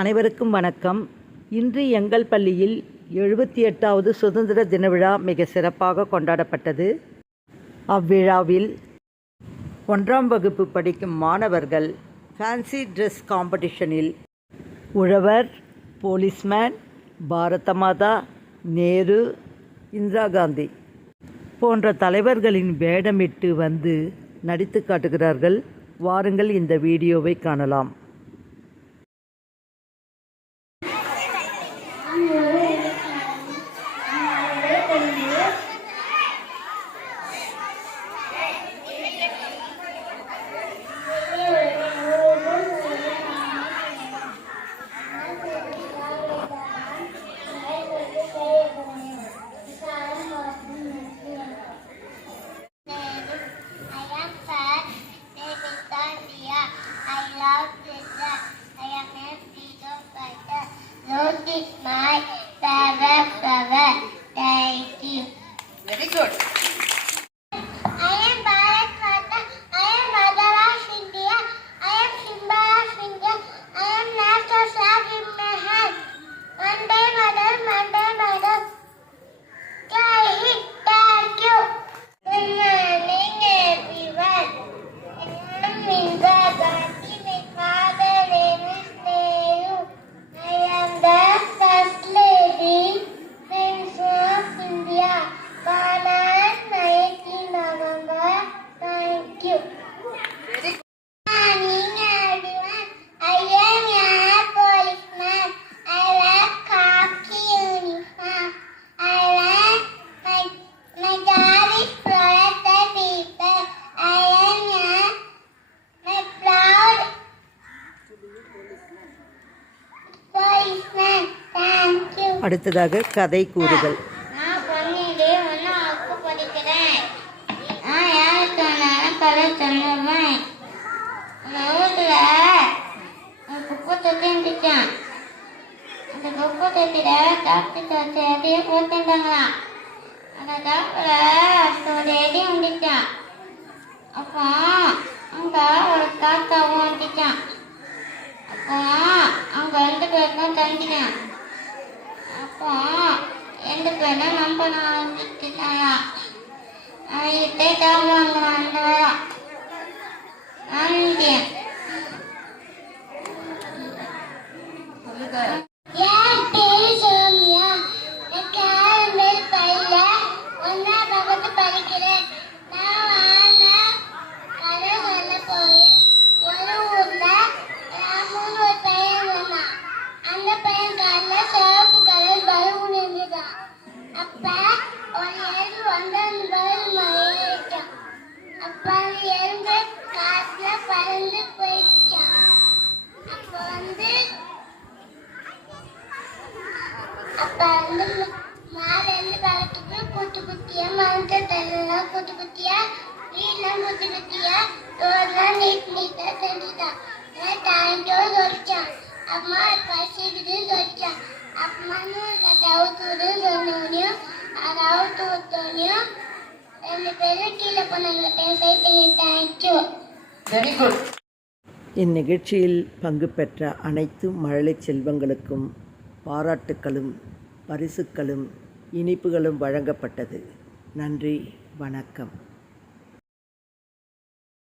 அனைவருக்கும் வணக்கம். இன்று எங்கள் பள்ளியில் எழுபத்தி எட்டாவது சுதந்திர தின விழா மிக சிறப்பாக கொண்டாடப்பட்டது. அவ்விழாவில் ஒன்றாம் வகுப்பு படிக்கும் மாணவர்கள் ஃபேன்சி ட்ரெஸ் காம்படிஷனில் உழவர் போலீஸ்மேன் பாரத மாதா நேரு இந்திரா காந்தி போன்ற தலைவர்களின் வேடமிட்டு வந்து நடித்து காட்டுகிறார்கள். வாருங்கள் இந்த வீடியோவை காணலாம். Very good. அடுத்ததாக கதை சொல்லுவேன். அந்த ஊரில் தொட்டி அந்த தொட்டியில் டாக்டர் வச்சு எதையே போட்டுட்டாங்களாம் அந்த டாக்டர் ஒரு எடி வந்துச்சான் அப்போ அங்கே ஒரு தாத்தாவும் வந்துச்சான் ரெண்டு பேரும் நம்ப ஆரம்பிச்சுட்டாயா அவங்கிட்ட ஜாமான் குட்டியா மருந்து தரலாம் குட்டி குட்டியா வீடெல்லாம் குட்டி குட்டியா ரோடெல்லாம் நீட் நீட்டா செஞ்சுட்டான் தேங்க்யூ சொல்லிச்சான் அம்மா பசிக்குது சொல்லிச்சான் அம்மான்னு தவுத்துடு சொன்னோனையும் அதாவது ஊத்தோனையும் ரெண்டு பேரும் கீழே போனாங்க பேர் சைத்தீங்க தேங்க்யூ Very good. இந்நிகழ்ச்சியில் பங்கு பெற்ற அனைத்து மழலை செல்வங்களுக்கும் பாராட்டுக்களும் பரிசுக்களும் இனிப்புகளும் வழங்கப்பட்டது. நன்றி வணக்கம்.